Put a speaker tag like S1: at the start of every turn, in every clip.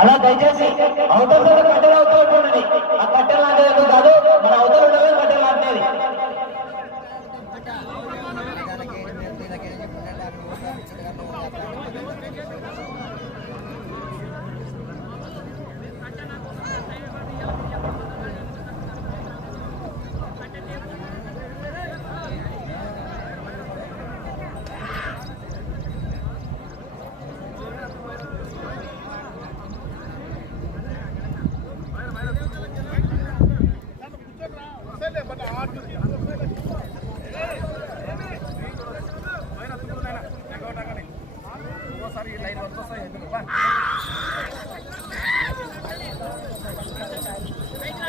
S1: అలా దయచేసి అవతల కట్టెలు అవుతూ ఉంటుండండి ఆ కట్టెలు లాంటిది కాదు. మన అవతల ఉండవే కట్టెలు లాంటిది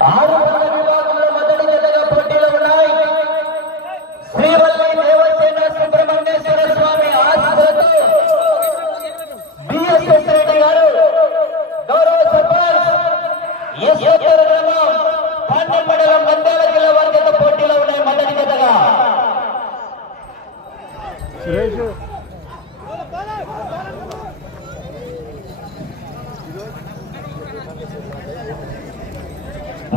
S1: ఆరు వందల విభాగంలో మొదటి జతగా పోటీలో ఉన్నాయి శ్రీవల్లి దేవసేన సుబ్రహ్మణ్యేశ్వర స్వామి ఆశీస్సులతో బిఎస్ఎస్ రెడ్డి గారు గౌరవ సర్పంచ్ ఎస్ ఉత్తర గ్రామం పాండ్యం మండలం నంద్యాల జిల్లా వారి జత పోటీలో ఉన్నాయి మొదటి జతగా
S2: సురేష్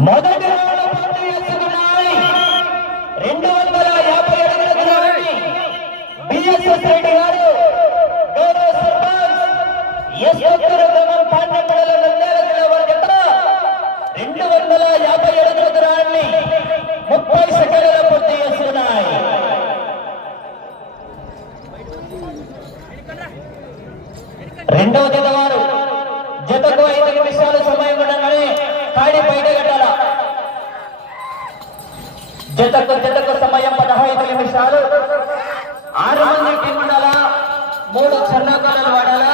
S1: మొదటి రౌండ్ పూర్తి చేసుకున్నాయి రెండు వందల యాభై అడుగుల దూరాన్ని రెడ్డి గారు గౌరవ సర్పంచ్ గ్రామం మండలం నంద్యాల జిల్లా వారి రెండు వందల యాభై అడుగుల దూరాన్ని ముప్పై సెకండ్ల పూర్తి చేస్తున్నాయి. రెండవ జత వారు జతకు ఐదు నిమిషాలు సమయం ఉండగానే కాడి బయట కట్టాల? జతకు జతకు సమయం పదహైదు నిమిషాలు. ఆరు మంది టీం ఉండాలా మూడు చర్ణకాలను వాడాలా?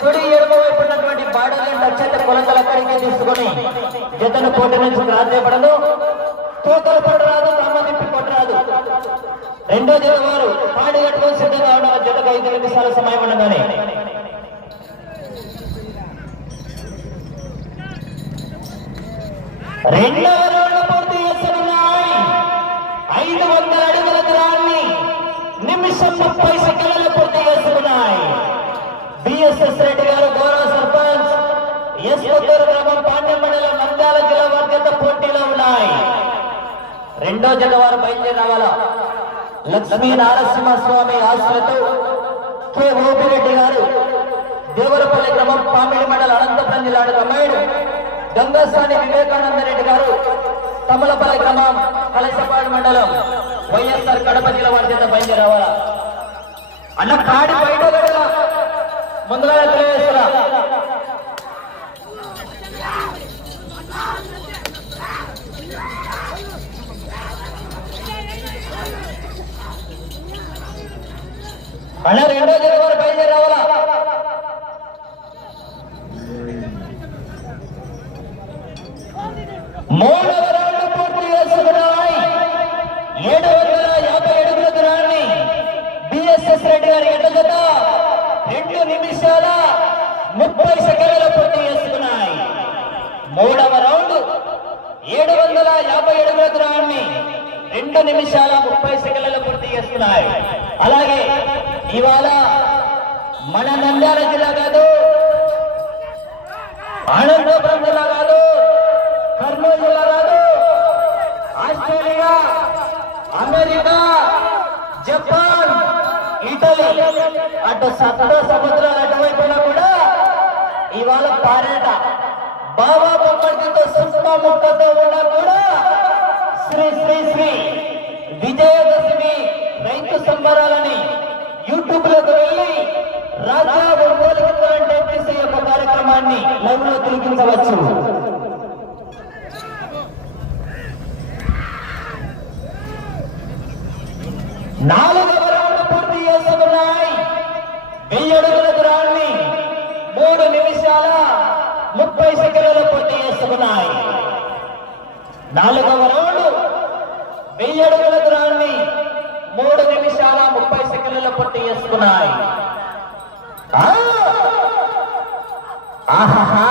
S1: కుడి ఎడమ వైపు ఉన్నటువంటి బాడలను నచ్చేత కొలతల కడిగి తీసుకొని జతను పోటీ నుంచి రాజేపడదు. తోకలు పడరాదు తిప్పి కొట్టరాదు. రెండో జత వారు పాడి కట్టుకొని సిద్ధంగా ఉండాలి జతకు ఐదు నిమిషాల సమయం ఉండగానే. రెండవ రౌండ్ పూర్తి చేస్తున్నాయి ఐదు వందల నిమిషం ముప్పై సెకండ్లు పూర్తి చేసుకున్నాయి బిఎస్ఎస్ రెడ్డి గారు గౌరవ సర్పంచ్. ఎస్ కొత్తూరు గ్రామం పాండ్యం మండలం నంద్యాల జిల్లా వారి పోటీలో ఉన్నాయి. రెండో జత వారు బయలుదేరి రావాలా? లక్ష్మీ నారసింహస్వామి ఆశలతో కె ఓపిరెడ్డి గారు దేవరపల్లి గ్రామం పామిడి మండల అనంతపురం జిల్లా అమ్మాయిడు గంగాస్వామి వివేకానంద రెడ్డి గారు తమలపల్లి గ్రామం కలసపాడు మండలం వైఎస్ఆర్ కడప జిల్లా వారి చేత బయలుదేరి రావాలా? అన్న కాడి బయట కదా ముందుగా తెలియజేస్తున్నా అన్న రెండో వందల యాభై అడుగుల దూరాన్ని రెండు నిమిషాల ముప్పై సెకండ్లలో పూర్తి చేస్తున్నాయి. అలాగే ఇవాళ మన నంద్యాల జిల్లా కాదు అనంతపురం జిల్లా కాదు కర్నూలు జిల్లా కాదు ఆస్ట్రేలియా అమెరికా జపాన్ ఇటలీ అటు సప్త సముద్రాల అటువైపులా కూడా ఇవాళ పారేట. బాబా బొమ్మడితో సుష్మా ముక్కతో ఉన్నా కూడా శ్రీ శ్రీ శ్రీ విజయదశమి రైతు సంబరాలని యూట్యూబ్లోకి వెళ్ళి రాజా ఒంగోలు గిత్తలంటే చేసే యొక్క కార్యక్రమాన్ని లైవ్లో తిరిగించవచ్చు నాలుగు నాలుగవ రౌండ్. వెయ్యి అడుగుల దూరాన్ని మూడు నిమిషాల ముప్పై సెకండ్ల పొట్టి చేసుకున్నాయి ఆహా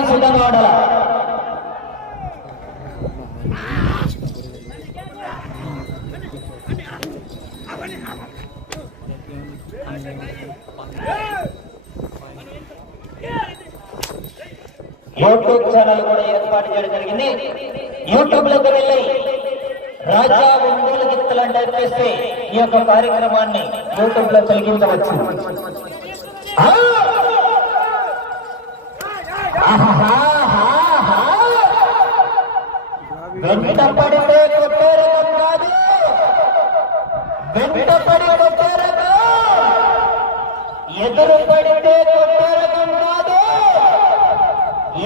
S1: కాడి కట్టుకొని సిద్ధంగా ఉండాలి యూట్యూబ్ ఛానల్ కూడా ఏర్పాటు చేయడం జరిగింది. యూట్యూబ్లోకి వెళ్ళి రాజా ఒంగోలు గిత్తలు అంటే ఈ యొక్క కార్యక్రమాన్ని యూట్యూబ్లో తొలగించవచ్చు ఆ! ఆహాహాహాహా! వెంట పడితే కొట్టే రకం కాదు వెంట పడి కొట్టే రకం ఎదురు పడితే కొట్టే రకం కాదు.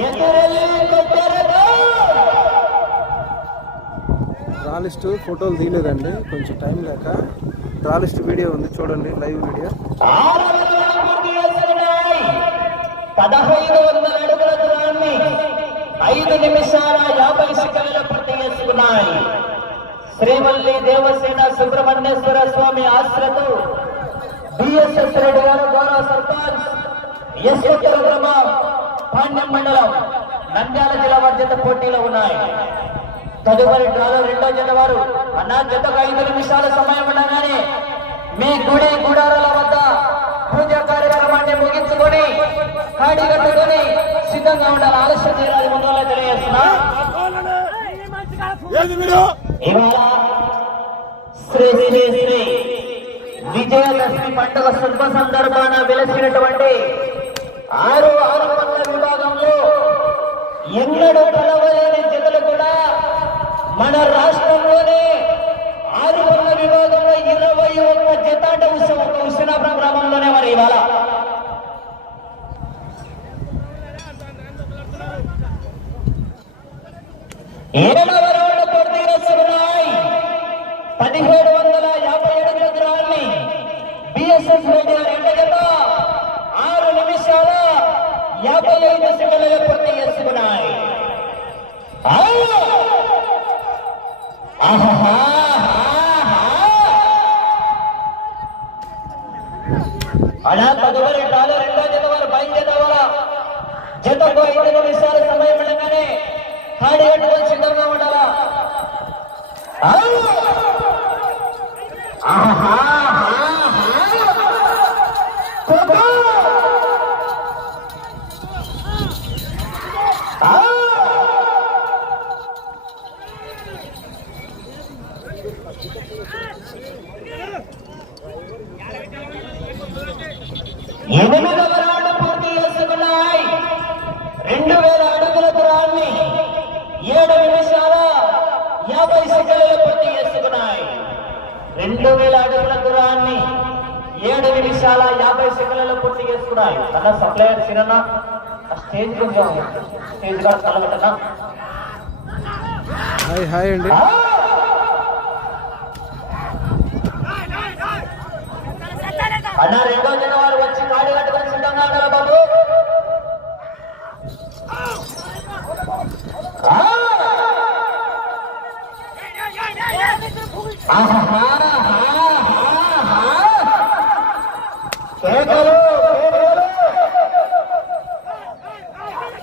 S1: ఎదురెళ్ళి కొట్టే రకం
S2: డ్రా లిస్ట్ ఫోటోలు తీయలేదండి. కొంచెం టైం లేక డ్రా లిస్ట్ వీడియో ఉంది చూడండి లైవ్ వీడియో.
S1: పదహైదు వందల అడుగుల దూరాన్ని ఐదు నిమిషాల యాభై సెకండ్ల పూర్తి చేసుకున్నాయి. శ్రీవల్లి దేవసేన సుబ్రహ్మణ్యేశ్వర స్వామి ఆశ్రతో బిఎస్ఎస్ రెడ్డి గారు గౌరవ సర్పంచ్ ఎస్ గ్రామ పాండ్యం మండలం నంద్యాల జిల్లా వారి జత పోటీలో ఉన్నాయి. తదుపరి డ్రాలో రెండో జత వారు అన్నా జతకు ఐదు నిమిషాల సమయం ఉండగానే మీ గుడి గుడారాల వద్ద పూజా కార్యక్రమాన్ని ముగించుకొని కాడి కట్టుకొని సిద్ధంగా ఉండాలి. ఆలస్యం చేయాలి ముందుగా తెలియజేస్తున్నా. ఇవాళ శ్రీ శ్రీ శ్రీ విజయలక్ష్మి పండుగ శుభ సందర్భాన వెలసినటువంటి ఆరు ఆరు పనుల విభాగంలో ఎన్నడూ కలవలేని జతలు కూడా మన రాష్ట్రం ఆ! తదుపరి టాలో రెండో జత వారు బయలుదేరవాలా జతకు ఐదు నిమిషాల సమయం ఉండగానే కాడి కట్టుకొని సిద్ధంగా ఉండాలా ఆ! ఆహాహాహా! కొబ్బా! ఆ! ఎనిమిదవ రౌండ్ పూర్తి చేసుకున్నాయి రెండు వేల అడుగుల దూరాన్ని ఏడు నిమిషాల యాభై సెకండ్లు పూర్తి చేసుకున్నాయి రెండు వేల అడుగుల దూరాన్ని ఏడు నిమిషాల యాభై సెకండ్లలో పూర్తి చేసుకున్నాయి అన్న సప్లయర్ సిరన్న ఆ స్టేజ్ కొంచెం స్టేజ్ కూడా కలగటనా
S2: హాయ్ హాయ్ అండి.
S1: అన్న రెండో జన వారు వచ్చి కాడి కట్టుకొని సిద్ధంగా ఉన్నారు బాబు ఆ! కేకలు, కేకలు.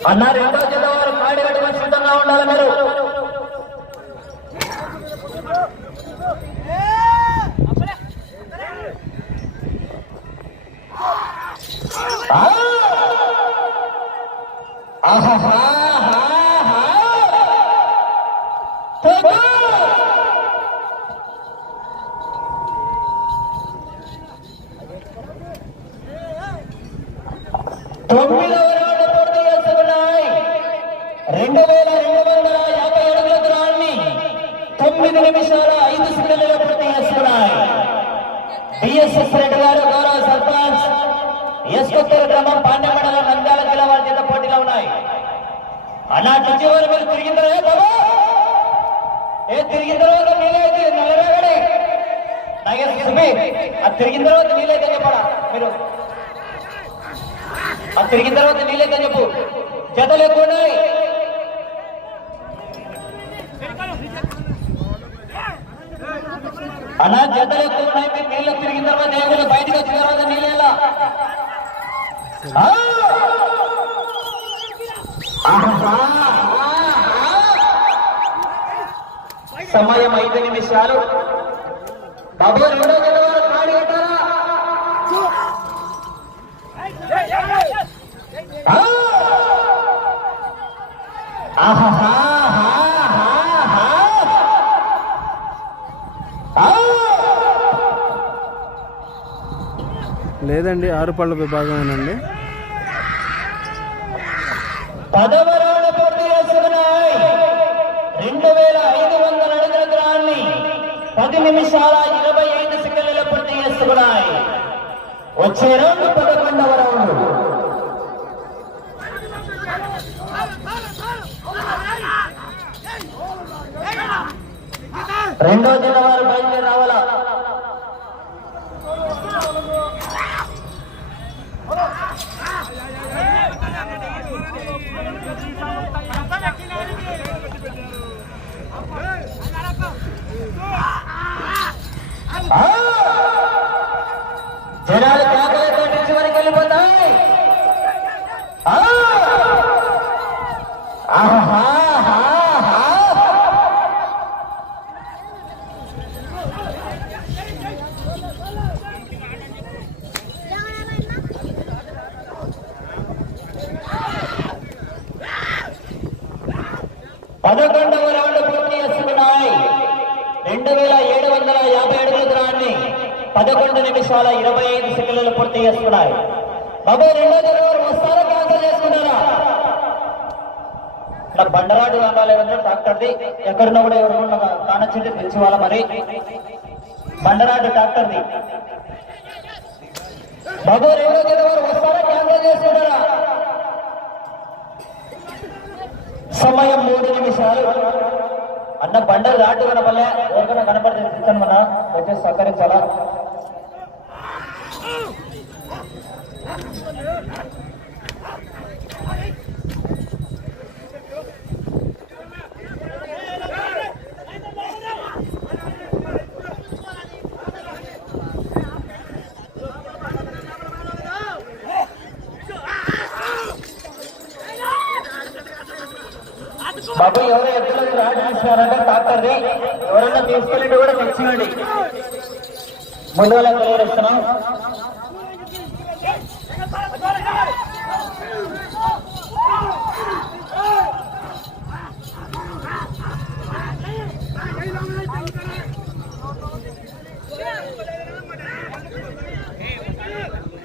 S1: అన్న రెండో వారు కాడి కట్టుకొని సిద్ధంగా ఉండాలి మీరు ఆ! చివరి కొత్తూరు గ్రామం పాండ్య నంద్యాల జిల్లా వారి చేత పోటీగా ఉన్నాయి. అలాంటి చివరి మీరు తిరిగిన తర్వాత ఏ తిరిగిన తర్వాత నీలైతే నల్లరేగడి? నాగేశ్వర సుబ్బి అది తిరిగిన తర్వాత నీలైతే చెప్పడా మీరు? ఆ తిరిగిన తర్వాత నీలైతే చెప్పు. జతలు ఎక్కువ ఉన్నాయి. అలా జతలు ఎక్కువ ఉన్నాయి మీరు నీళ్ళు తిరిగిన తర్వాత ఏమైనా బయటకు వచ్చిన తర్వాత నీళ్ళేలా సమయం ఐదు నిమిషాలు. బాబు రెండో జనవారు కాడి కట్టారా ఆహా.
S2: లేదండి ఆరు పళ్ళ విభాగమేనండి.
S1: పదవ పూర్తి రెండు వేల ఐదు వందల అడుగుల దూరాన్ని పది నిమిషాల ఇరవై ఐదు సెకండ్లలో పూర్తి చేసుకున్నాయి. వచ్చే రౌండ్ పదకొండవ రౌండ్. రెండో జన జనాలు కేకలతో నుంచి వరకు వెళ్ళిపోతాయి ఆ! ఆహాహాహా! పదకొండవ రౌండ్ పూర్తి చేసుకున్నాయి రెండు వేల ఏడు వందల యాభై అడుగుల దూరాన్ని పదకొండు నిమిషాల ఇరవై ఐదు సెకండ్లు పూర్తి చేసుకున్నాయి బాబు రెండో జనవరి వస్తారా క్యాన్సల్ చేసుకుంటారా? నా బండరాడు రాలేదంటే డాక్టర్ది ఎక్కడున్నా కూడా ఎవరున్నా కానొచ్చింది పిలిచివాళ్ళ మరి. బండరాడు డాక్టర్ది బాబు రెండో జనవరి వస్తారా క్యాన్సల్ చేసుకుంటారా? సమయం మూడు నిమిషాలు. అన్న బండలు దాటు కనపల్లే ఎవరికైనా కనపడితే ఇస్తాను మన వచ్చేసి సహకరించాలా బాబు ఎవరో ఎద్దులు రాడ్ తీసినారంటే డాక్టర్ది ఎవరైనా తీసుకెళ్ళి కూడా తెచ్చినండి ముందుగా క్లియర్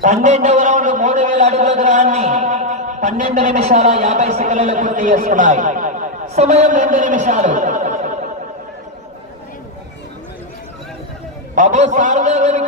S1: పన్నెండవ రౌండ్ మూడు వేల అడుగుల దూరాన్ని పన్నెండు నిమిషాల యాభై సెకండ్లు పూర్తి చేసుకున్నాయి. సమయం రెండు నిమిషాలు. బాబు సారదా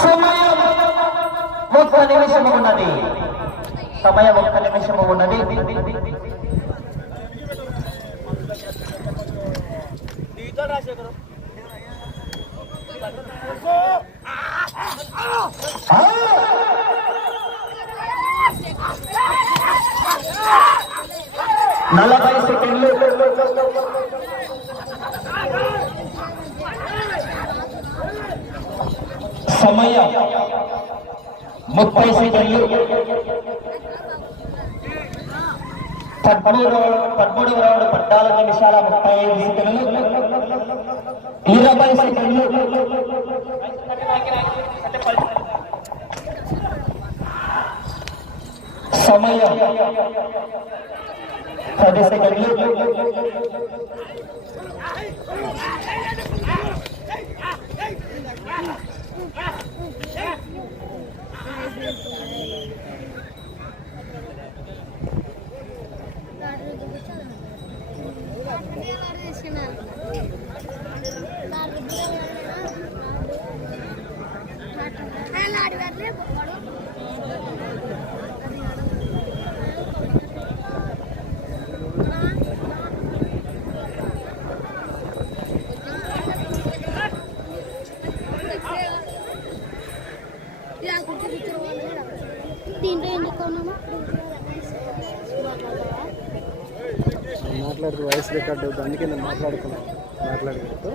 S1: Sumaya Mukta Nimisya semua yang bukan Nimisya Mukta నలభై సెకండ్లు సమయం ముప్పై సెకండ్లు పదమూడు పదమూడు రౌండ్ పద్నాలుగు నిమిషాల ముప్పై ఐదు సెకండ్లు ఇరవై సెకండ్లు సమయం పది సెకండ్లు
S3: దీంట్లో
S2: మాట్లాడుతూ వాయిస్ రికార్డ్ అవుతుంది అందుకే నేను మాట్లాడుకున్నాను మాట్లాడగలుగుతూ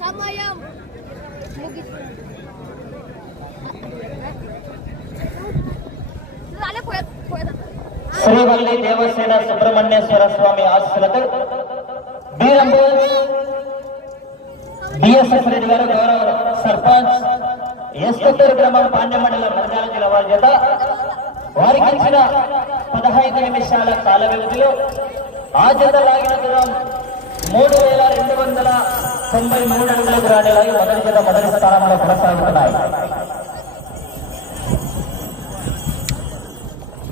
S3: సమయం
S1: శ్రీవల్లి దేవసేన సుబ్రహ్మణ్యేశ్వర స్వామి ఆశీస్సులతో బీరంబూర్ బిఎస్ఎస్ రెడ్డి గారు గౌరవ సర్పంచ్ ఎస్కొత్తూరు గ్రామం పాండ్య మండలం నంద్యాల జిల్లా వారి చేత వారికి ఇచ్చిన పదహైదు నిమిషాల కాల వ్యవధిలో ఆ జత లాగిన దూరం మూడు వేల రెండు వందల తొంభై మూడు అడుగుల దూరాన్ని లాగి మొదటి జత మొదటి స్థానంలో కొనసాగుతున్నాయి.